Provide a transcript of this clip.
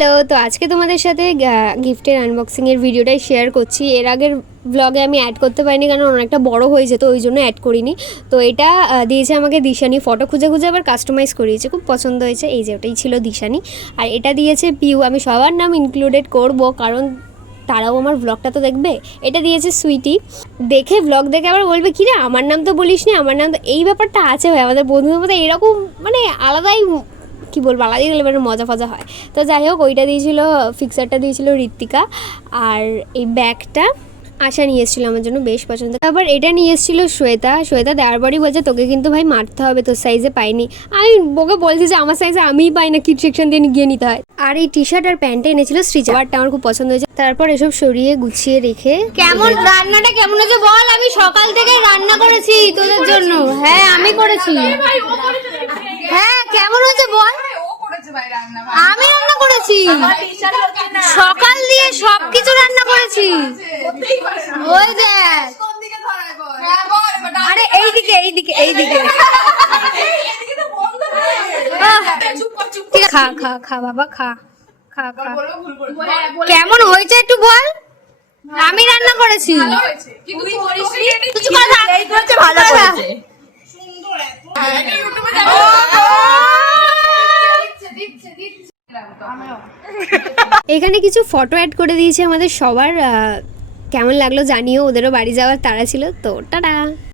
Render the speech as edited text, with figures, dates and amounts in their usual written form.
Hello, তো আজকে তোমাদের সাথে গিফটের আনবক্সিংয়ের ভিডিওটাই শেয়ার করছি। এর আগের ব্লগে আমি অ্যাড করতে পারিনি কারণ অনেকটা বড় হয়ে যেত, ওই জন্য অ্যাড করিনি। তো এটা দিয়েছে আমাকে দিশানি, ফটো খুঁজে খুঁজে আবার কাস্টমাইজ করিয়েছে, খুব পছন্দ হয়েছে। এই যে ওটাই ছিল দিশানি, আর এটা দিয়েছে পিউ। আমি সবার নাম ইনক্লুডেড করব কারণ তারাও আমার ব্লগটা তো দেখবে। এটা দিয়েছে সুইটি, দেখে ব্লগ দেখে আবার বলবে কি রে আমার নাম তো বলিস নি, আমার নাম তো, এই ব্যাপারটা আছে ভাই আমাদের বন্ধুদের মধ্যে, এরকম মানে আলাদাই কী বলবো, আলাদাই গেলে মানে মজা ফজা হয়। তো যাই হোক, ওইটা দিয়েছিল, ফিক্সারটা দিয়েছিল ঋত্বিকা, আর এই ব্যাগটা আশা নিয়ে এসেছিলো আমার জন্য, বেশ পছন্দ। আবার এটা নিয়ে এসেছিলো শ্বেতা দেওয়ার বাড়ি বলছে তোকে কিন্তু ভাই মারতে হবে, তোর সাইজে পাইনি। আমি ওকে বলছি যে আমার সাইজে আমিই পাই না, কিড সেকশন দিয়ে গিয়ে নিতে হয়। আর এই টি শার্ট আর প্যান্টটা এনেছিল সৃজা, আরটা আমার খুব পছন্দ হয়েছে। তারপর এসব সরিয়ে গুছিয়ে রেখে, কেমন রান্নাটা কেমন হয়েছে বল। আমি সকাল থেকে রান্না করেছি তোদের জন্য। হ্যাঁ আমি করেছি। হ্যাঁ কেমন হয়েছে বল। আমি রান্না করেছি, সকাল দিয়ে সবকিছু রান্না করেছি। ওই দেখ, আরে এইদিকে এইদিকে এইদিকে। খা খা খা বাবা, খা খা খা। কেমন হয়েছে একটু বল। আমি রান্না করেছি, ভালো করেছে। এখানে কিছু ফটো অ্যাড করে দিয়েছে আমাদের সবার, কেমন লাগলো জানিও। ওদেরও বাড়ি যাওয়ার তাড়া ছিল, তো টাটা।